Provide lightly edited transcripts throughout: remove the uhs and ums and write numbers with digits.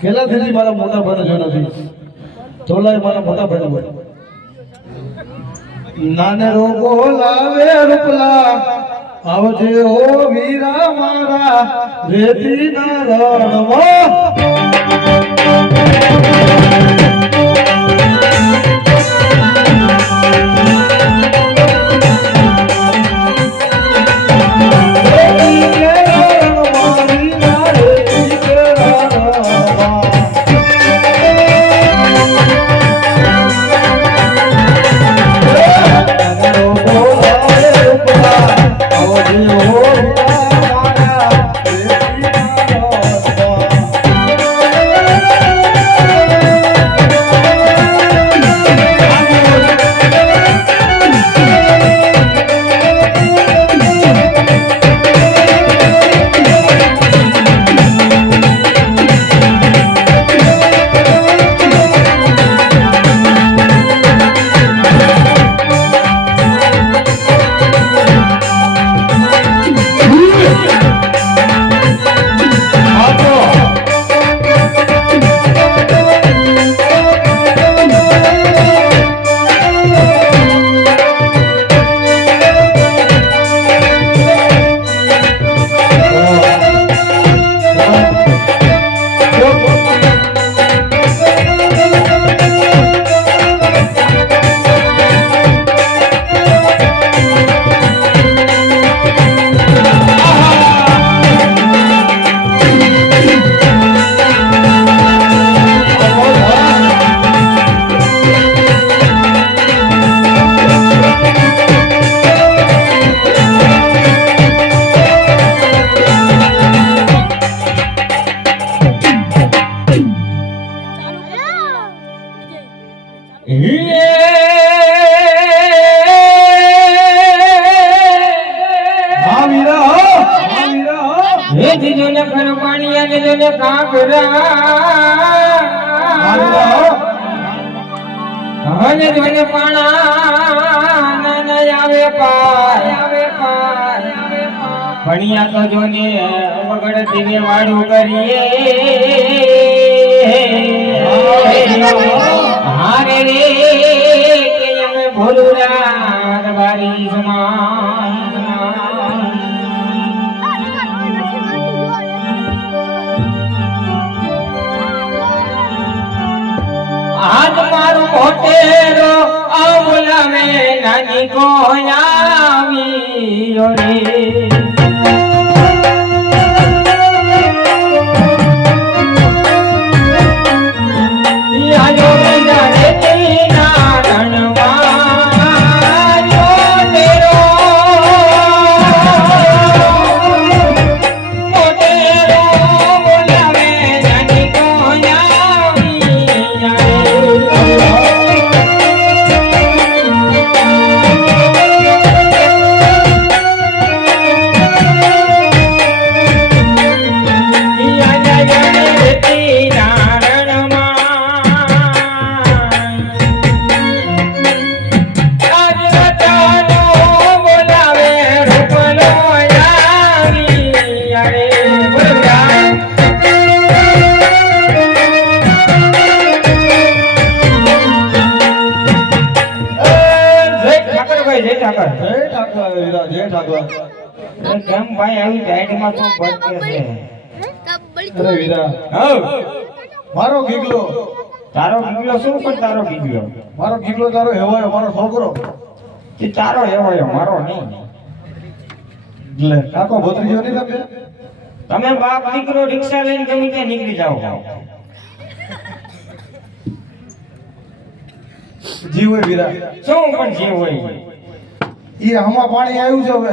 ખેલાથી મારા મોટા ભાઈને જો નથી તોલાય મારા મોટા ભાઈને નાને રોગો લાવે રૂપલા આવજે ઓ વીરા મારા રેતી ના રણમાં હે જીજો ને ખર પાણી અને જો ને કાંકરા અને જો ને પાણા ના આવે પાર ભણિયા તો જો ને વગડ દીને વાડું કરીએ હારે રે કે અમે ભોલુરા બારી સમાન આજ મારું મોટેરો બોલાવે નાની કોયાવી રે યાજો જાણે તેના રણમાં મોટેરો બોલાવે નાની કેમ ભાઈ આવી ટાઈટમાં તો બચકે છે અરે વીરા મારો ગીગલો તારો ગીગલો શું પણ તારો ગીગલો તારો હેવાયો મારો છોકરો તે તારો એવો મારો નહીં એટલે કાકો ભત્રીજો નહીં તમે તમે બાપ દીકરો રિક્ષા લઈને ગમે ત્યાં નીકળી જાઓ જીવ હોય વીરા શું પણ જીવ હોય ઈ હમા પાણી આવ્યું છે હવે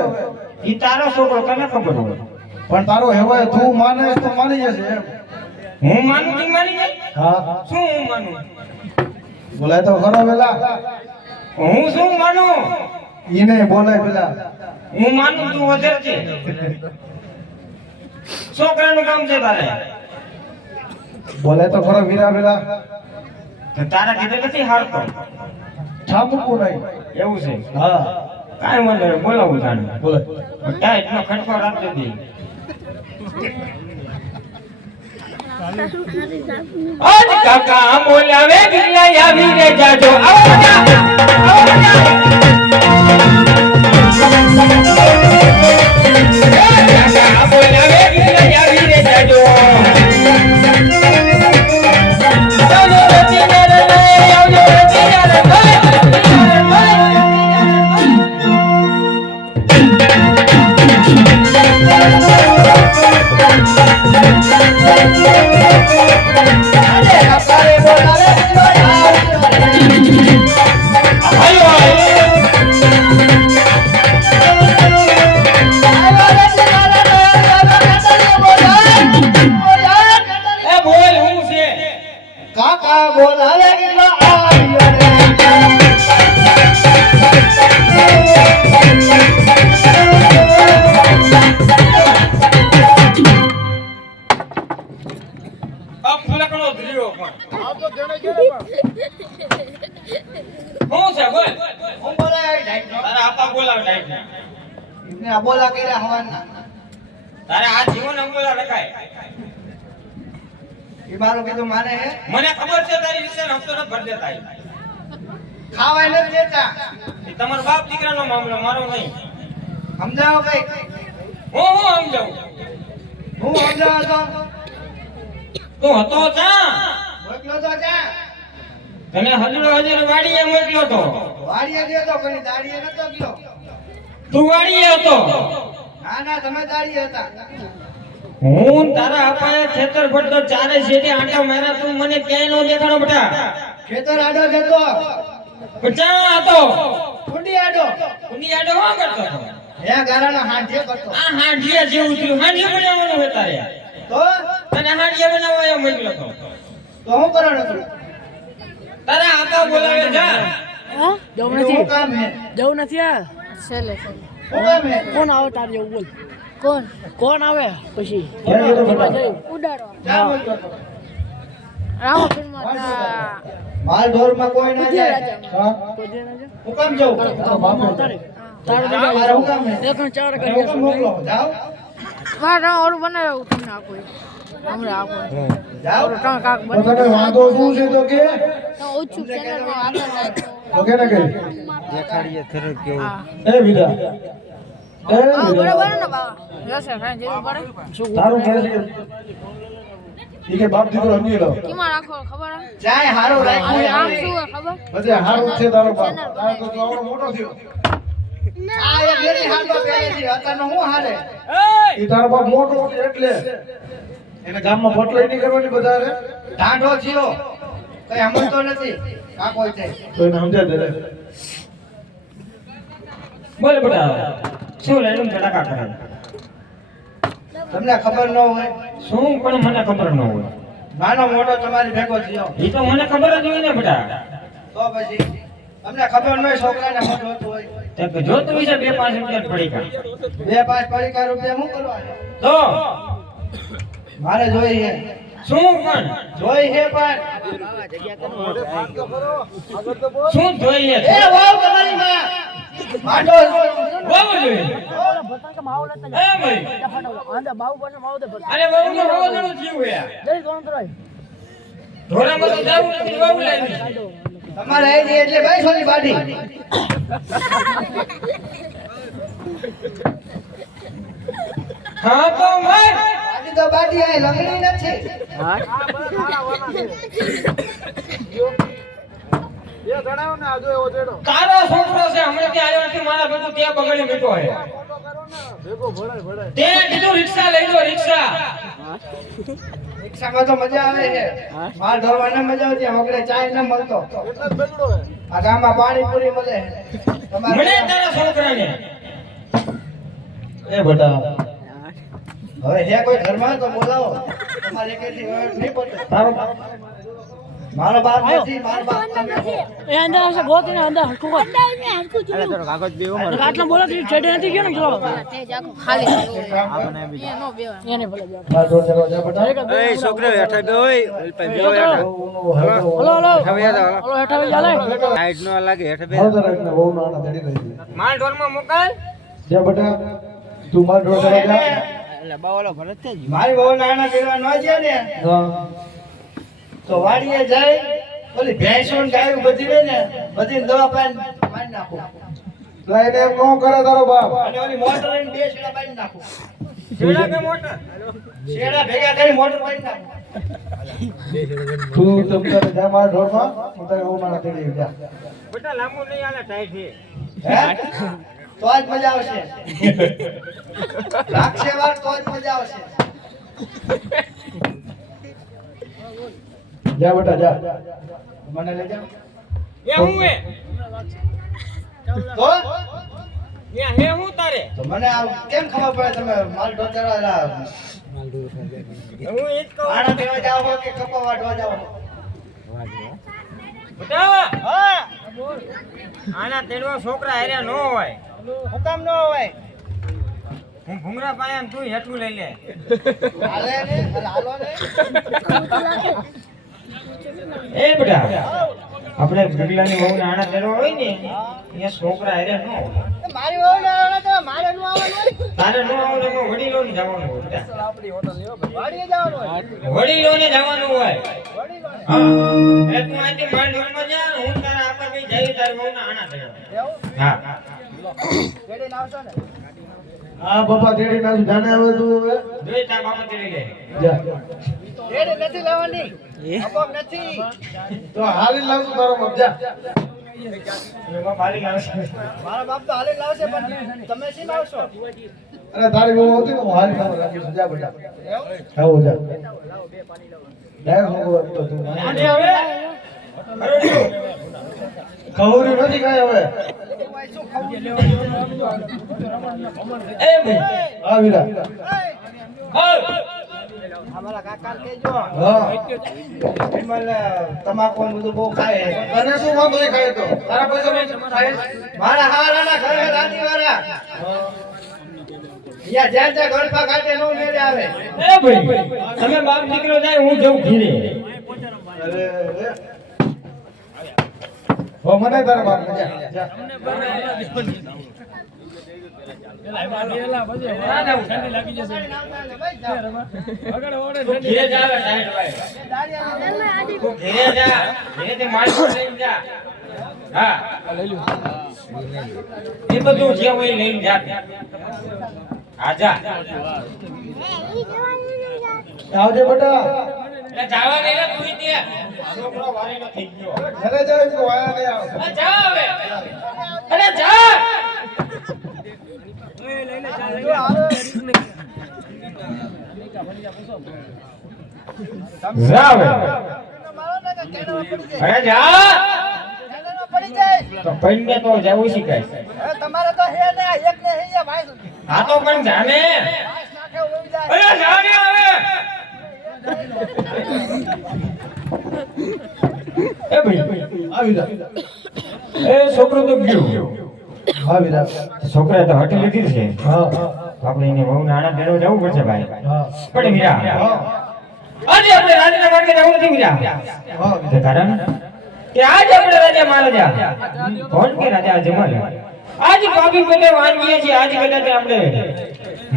ઈ તારો છોકરો તને ખબર હોય પણ તારો હેવાય તું માને તો માની જશે એમ હું માનું તું માની જાય હા શું હું માનું બોલાય તો ખરો વેલા હું શું માનું ઈને બોલાય પેલા હું માનું તું વધારે છે છોકરાનું કામ છે તારે બોલાય તો ખરો વીરા પેલા તો તારા કીધે નથી હારતો ઠામુકું નહીં એવું છે હા કાંઈ વાંધો નહીં બોલાવું તાને બોલે ક્યાં એટલો ખટકો રાખી દે આજ કાકા બોલાવે ગિલ્લા આવી રે જાજો આવો જા કાકા બોલાવે ગિલ્લા આવી રે જાજો આવજો રતિના રે આવજો રતિના રે કાકા બોલાવે ગિલ્લો આવ્યો રે આપ ફલકનો ધ્રિયો પણ આ તો જણે કે હું છે બોલ હું બોલાય ડાઈટ તારે આપા બોલાવ ડાઈટ ઇને આ બોલા કર્યા હવાના તારે આ જીવન અંગોલા લખાય ઈ મારું કીધું માને હે મને ખબર છે તારી વિશે હફતો ન ભર દેતા ખાવાય ન દેતા એ તમારો બાપ દીકરાનો મામલો મારો નહીં સમજાવો કઈ હું સમજાવું હું સમજાવો તો તું હતો જા મોકલો તો જા તને હજરો વાડીએ મોકલ્યો તો વાડીએ ગયો તો કોઈ દાડીએ નતો ગયો તું વાડીએ હતો ના ના તમે દાડીએ હતા હું તારા અપાએ ખેતર ફરતો ચારે શેઠે આંટા માર્યા તું મને ક્યાંય નો દેખાડો બેટા ખેતર આડો જતો ક્યાં હતો કુંડી આડો શું કરતો હતો હે ગારાનો હાંઠે કરતો આ હાંડિયા જેવું થયું હાંડિયા બનાવવાનું હોય તારે તો તને હાંડિયા બનાવવા મોકલ્યો તો તો હું કરવાનું હતું તારા આપા બોલાવે જા હા જવું શું નથી કામ હે જવું નથી આ છેલ્લે શું કામ હે કોણ આવે તાર જેવું બોલ કોણ આવે પછી ક્યાં ગયો બેટા ઉડાડો ક્યાં બોલતો રામફળમાં માલ ઢોરમાં કોઈ ના જાય હા હું કામ જાઉં મારે હું કામ હે એકણ ચાર મને હું કામ મોકલો જાઓ મારા ઓર બનાવ્યું તમને આપો હમણાં આપો જાઓ કાક કાક તો તને વાંધો શું છે તો કે ઓછું ચેનલમાં આગળ નાખો તો કે ને કે દેખાડીએ થરક કેવું હા એ વિરા એ હા વિરા બરાબર ને બાવા જશે ફાઈન જરૂર પડે તારું કે છે ઈ કે બાપ દીકરો સમજી લો કેમાં રાખો ખબર હે જાય હારો અને રાખ્યો આમ શું હે ખબર પછી હારું છે તારો બાપ તારો તો તું આવડો મોટો થયો આ એક લેડી હાડો પહેરે છે અત્યારનો હું હારે ઈ તારો બાપ મોટો છે એટલે એને ગામમાં પટલાઈ નહીં કરવાની બધારે ઢાંઢો થયો કઈ સમજતો નથી કાકો છે તો એને સમજાય દે બોલ બેટા શું લઈને ધડાકા કરે તમને ખબર ન હોય શું પણ મને ખબર ન હોય નાનો મોટો તમારી ભેગો થયો એ તો મને ખબર જ હોય ને બેટા તો પછી તમને ખબર ન હોય છોકરાને મોટો હતું હોય તે કે જોતું વિશે 2-5 રૂપિયા પડી કા 2-5 પડીકા રૂપિયા શું કરવા તો મારે જોઈએ શું પણ જોઈએ પણ શું જોઈએ એ વાવ તમારી માં માંડો વાવ જોઈએ ભટકા માવ લેતા એ ભાઈ આંદા બાવ પાસે માવ દે અરે વાવ નો વાવ જણો જીવ હે જઈ કોણ કરાય ઢોરામાં તો જાવું નથી વાવ લાવી તમારે એ જે એટલે 22 ની બાડી હા તો મર બાડી તો બાડી આ લંગડી નથી તારો છોકરો છે હમણાં ત્યાં આવ્યો નથી મારા ભેગું ત્યાં બગડી બેઠો હે તે કીધું રિક્ષા લઈ લો રિક્ષા રિક્ષામાં તો મજા આવે છે માલ ઢોરવાને મજા આવતી વગડે ચાય ન મળતો આ ગામમાં પાણીપુરી મળે મને તમારે તારા છોકરાને એ બેટા હવે હે કોઈ ઘરમાં તો બોલાવો તમારે એકેથી હવે નહીં પતે તારો મારો બાપ નથી મારો બાપ તમે છો. એ અંદર આવશે ગોતીને અંદર હરખું કર આટલા બોલો તો ચડે નથી ગયો ને જો તે જાકો ખાલી એ નો બેવા એને ભલે બેવા માર ઢોર ચરવા જા બેટા એ છોકરો હેઠા બે હોય અલ્પા બે હોય હેઠા હલો હલો હેઠા બે જાઓ હલો હેઠા વી ચાલે સાઈડ નો લાગે હેઠા બે હાલ તારા એકને બહુ નાના ધડી રહી માલ ઢોરમાં મોકલ જા બેટા તું માર ઢોર ચરવા જા એટલે બાવલો ભરત છે મારી બહુ નાના કરવા ન છે ને હા તો વાડીએ જાય ઓલી ભેંસો ને ગાયું બધી રહે ને બધી દવા પાઈને મારી નાખું લઈને એમ નો કરે તારો બાપ અને ઓલી મોટર લઈને બે છેડા બાંધી નાખું છેડા કે મોટર છેડા ભેગા કરી મોટર બાંધી નાખું તું તમ તારે જા માર ઢોરમાં હું તારે બહુ નાના ધડી જા બેટા લાંબુ નહીં આલે ટાઈટ છે હે તો જ મજા આવશે લાગશે વાર તો જ મજા આવશે જા બેટા જા મને લઈ જાઓ એ હું હે તો એ હે હું તારે તો મને આ કેમ ખબર પડે તમે માલ ઢોચરા હું ઈ જ કહું આણા દેવા જાવ હો કે કપા વાટવા જાવ હો? બતાવા હા આના તેડવા છોકરા હાર્યા ન હોય હું કામ ન હોય હું ભૂંગરા પાયા ને તું હેઠું લઈ લે હાલે ને હાલો ને એ બેટા આપણે ગગલાની વહુ નાના તેડવા હોય ને એ છોકરા હાર્યા ન હોય મારી વહુ ના તો મારે નું આવવાનું હોય તારે ન આવડે તો વડીલોને જવાનું હોય બેટા. વાડીએ જવાનું હોય વડીલોને જવાનું હોય વડીલો હા એટલે તું અહીંથી માલ ઢોરમાં જા હું તારા આપા કઈ જઈ તારી વહુના આના તેડવા એવું હા રેડી આવશો ને હા બાપા તેડી નાખું જાને આવે તું હવે જોઈ તારા બાપા તેડી લે જા રેડી નથી લેવાની અપોક નથી તો હાલી લાવશું તારો બાપ જા એમાં બારી લાવશે મારા બાપ તો હાલે લાવશે પણ તમે શી લાવશો અરે તારી બહુ હતી ને હું હાલી ખબર રાખીશ જા બેટા આવો જા ડાયર હોગો તો તું આજે હવે ખવરી નથી કાંઈ હવે એ ભાઈ આ વીરા બોલ અમારા કાકા કહેજો હા વિમલ તમાકુ ને બધું બહુ ખાય તને શું વાંધો એ ખાય તો તારા પૈસા નો ખાય મારા હારાના ઘરે રાતી વાળા ત્યાં જ્યાં જ્યાં ગળફા કાઢે નો મેળે આવે. એ ભાઈ તમે બાપ દીકરો જાય હું જઉં ઘીરે. અરે હો મને તારા બાપ જા જા. તું ઘીરે જા હવે સાહેબ ભાઈ. તું ઘીરે જા. ઘીરેથી માણસો લઈને જા. હા એ બધું જે હોય એ લઈને જા. આજા આવજે બેટા. એટલે જાવા દે ને તું ત્યાં. છોકરો વારેલો થઈ ગયો. ઘરે જાય તો વાયા નહીં આવે. અરે જા હવે. અરે જા. જા હવે. અરે જા. તો પૈને તો જવું શીખાય. તમારે તો હે ને આ એક ને હે યા ભાઈ. આ તો પણ જાને. નાખે ઉઈ જાય. અરે જા ને હવે. એ ભાઈ આવી જા. એ છોકરો તો ગયો. આવી જા. છોકરાએ તો હટી લીધી છે. હા આપણે એને બહુ નાના દેરો જવું પડશે ભાઈ. હા પણ વીરા હા આજે આપણે રાજાના માર્ગે જવું નથી વીરા. હા તે કારણ કે આજ આપણે રાજા મહારાજા કોણ કે રાજા અજમલ આજ પાપી પેટે વાંગીએ છીએ. આજ કદાચ આપણે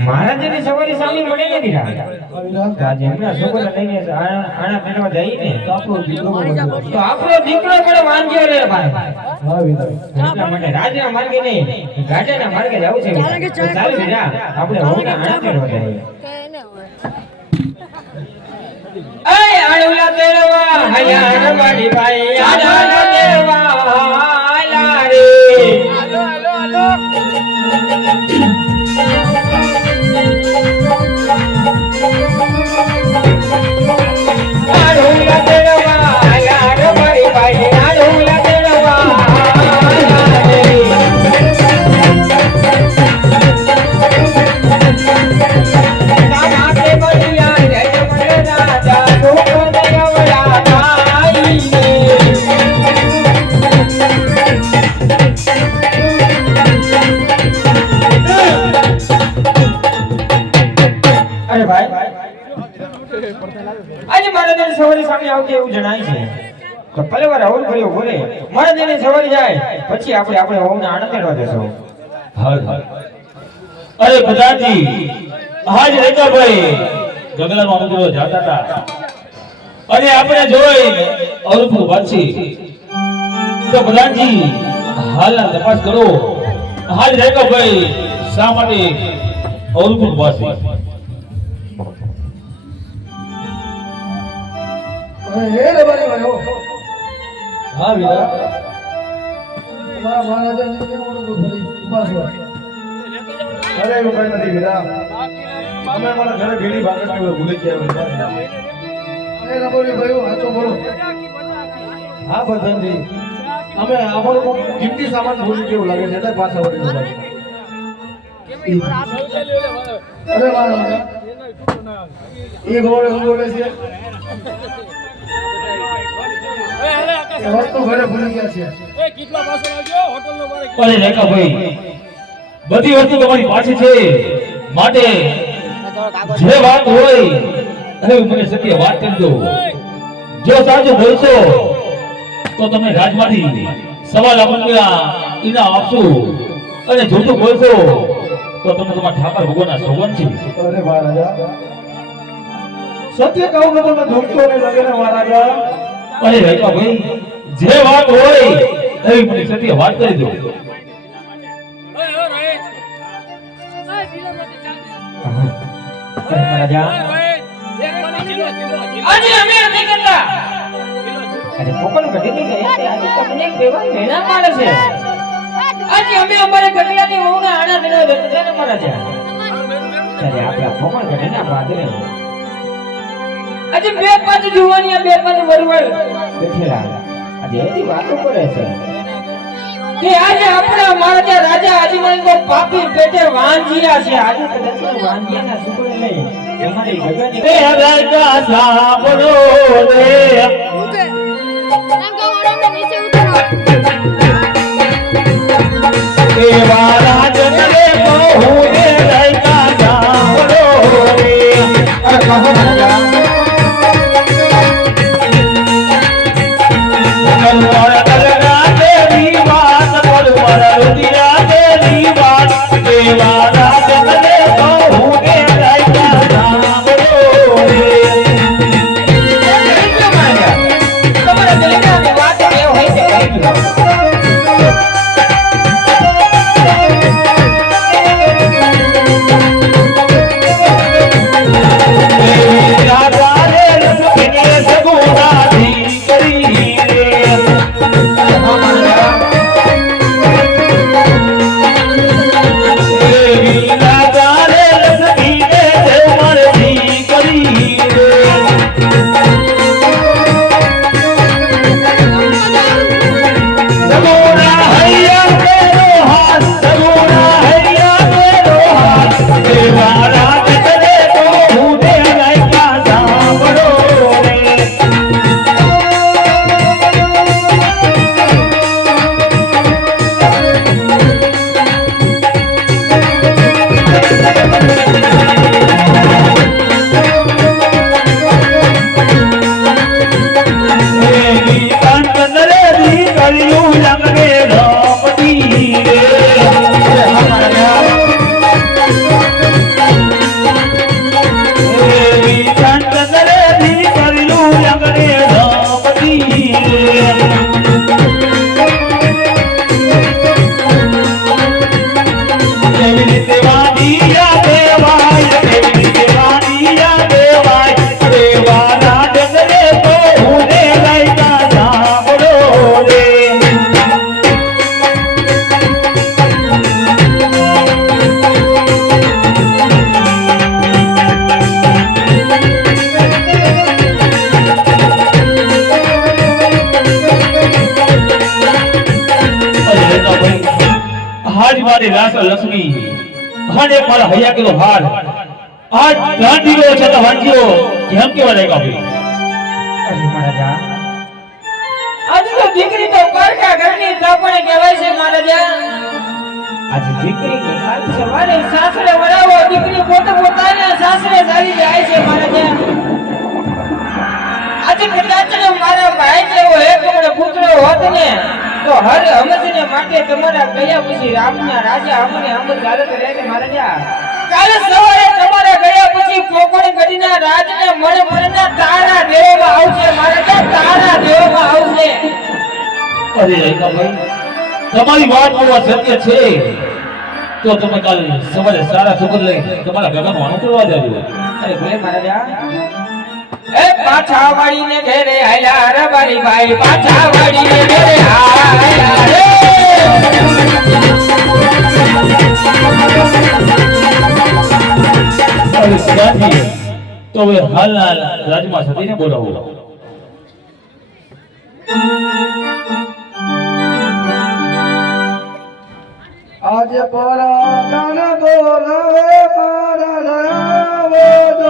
મહારાજાની સવારી સામે મળે ને વીરા. આવી જા. આજે હમણાં છોકરા લઈને આણા પેટમાં જઈને આપણો દીકરો બોલો. તો આપણો દીકરો પણ વાંગ્યો રે ભાઈ. આવી જા. એટલા માટે રાજના માર્ગે નહીં ગાડાના માર્ગે જવું છે વીરા. તો ચાલ વીરા આપણે હોના આણા પેટમાં જઈએ. એ આળુલા તેરવા હયાર મારી ભાઈ આળુલા તેરવા હાલા રે. હાલો હાલો હાલો આળુલા તેરવા હયાર મારી ભાઈ આળુલા તેરવા હાલા રે. તારા કે બલિયા જય મને રાજા દુઃખ દયવડા થાય રે. અરે ભાઈ આજે મહારાજાની સવારી સામે આવતી એવું જણાય છે. તો પલેવાર રાહુલ કર્યો બોલે મહારાજાની સવારી જાય પછી આપણે હોમના આનંદ લેવા દેશું. અરે પ્રધાનજી આજ રેખાભાઈ ગગલામાં મુજરો જાતા હતા અને આપણે જોઈ અરુપુ વાંચી તો પ્રધાનજી હાલના તપાસ કરો. આજ રેખાભાઈ શા માટે અરુપુ વાંચી? અરે હે રબારી ભાઈઓ. હા વીરા તમારા મહારાજા ને કેમ ઓળખો થોડી ઉપાસ હોય. અરે એવું કઈ નથી વીરા. અમે મારા ઘરે ભેડી ભાગત ને ભૂલી ગયા હોય. અરે રબારી ભાઈઓ સાચો બોલો. હા બધાજી અમે અમારો કોઈ કિંમતી સામાન ભૂલી ગયો લાગે છે એટલે પાછા વળી ગયા. અરે મહારાજા એ ગોળે ગોળે છે એ વસ્તુ ઘરે ભૂલી ગયા છે. અરે રેખાભાઈ બધી વસ્તુ તમારી પાસે છે માટે જે વાત હોય હવે મને સત્ય વાત કરી દો. જો સાચું બોલશો તો તમે રાજમાંથી સવાલ અમંગળા ઇનામ આપશો અને જૂઠું બોલશો તો તમે તમારા ઠાકર ભગવાનના સોગંદ છે. અરે મહારાજા સત્ય કહું તો તમે ધૂમતો નહીં લાગે ને મહારાજા. અરે રેખાભાઈ જે વાત હોય એવી મને સત્ય વાત કરી દો. મહારાજા આજે અમે નથી કરતા. અરે પોકળ કઢી નહીં ગઈ આજે તમને એક બેવા મેણા મારે છે. આજે અમે અમારે ગઢિયાની વહુના આણા દેના વેચતા ને મહારાજા. ત્યારે આપણા પોકળ કઢી ના પાદરે આજે બે પાંચ જુવાની બે પાંચ વરવડ બેઠેલા આજે એની વાતો કરે છે કે આજે આપણા મહારાજા રાજા આજીવન કો પાપી પેટે વાંજિયા છે. આજે કદાચ વાંજિયાના સુકડે લઈ અમારી ગગની એ રાજા સાંભળો રે ઉકે નામ વાળાને નીચે ઉતરો એવા રાજને કહું રે રાજા મારી રાસા લક્ષ્મી અને મારા હૈયા કિલો હાર આજ ત્રણ દીવો છતાં વાંચ્યો કેમ કેવા લાગ્યા ભાઈ? અરે મહારાજા આજે તો દીકરી તો પરકા ઘરની તાપણે કહેવાય છે મહારાજા. આજે દીકરી કે કાલ સવારે સાસરે વરાવો દીકરી પોતાના સાસરે ચાલી જાય છે મહારાજા. આજે કદાચ મારા ભાઈ જેવો એક મને પુત્ર હોત ને તો હર હમજને માટે તમારા ગયા પછી રામના રાજા અમને અમર હાલત રહે મહારાજા. કાલે સવારે તમારા ગયા પછી કોકણ ગઢીના રાજને મણના તારા દેવામાં આવશે મહારાજા, તારા દેવામાં આવશે. અરે રૈકા ભાઈ તમારી વાત બહુ સત્ય છે. તો તમે કાલ સવારે સારા સુગર લઈ તમારા ઘરનું આનું કરવા જાજો. અરે ભલે મહારાજા. એ પાછા વાળીને ઘરે આયા રે બારી ભાઈ, પાછા વાળીને ઘરે આયા રે. અરે સાથી તો હવે હાલના રાજમાં સતીને બોલાવો. આજે પરાગણ બોલાવે મારા દયા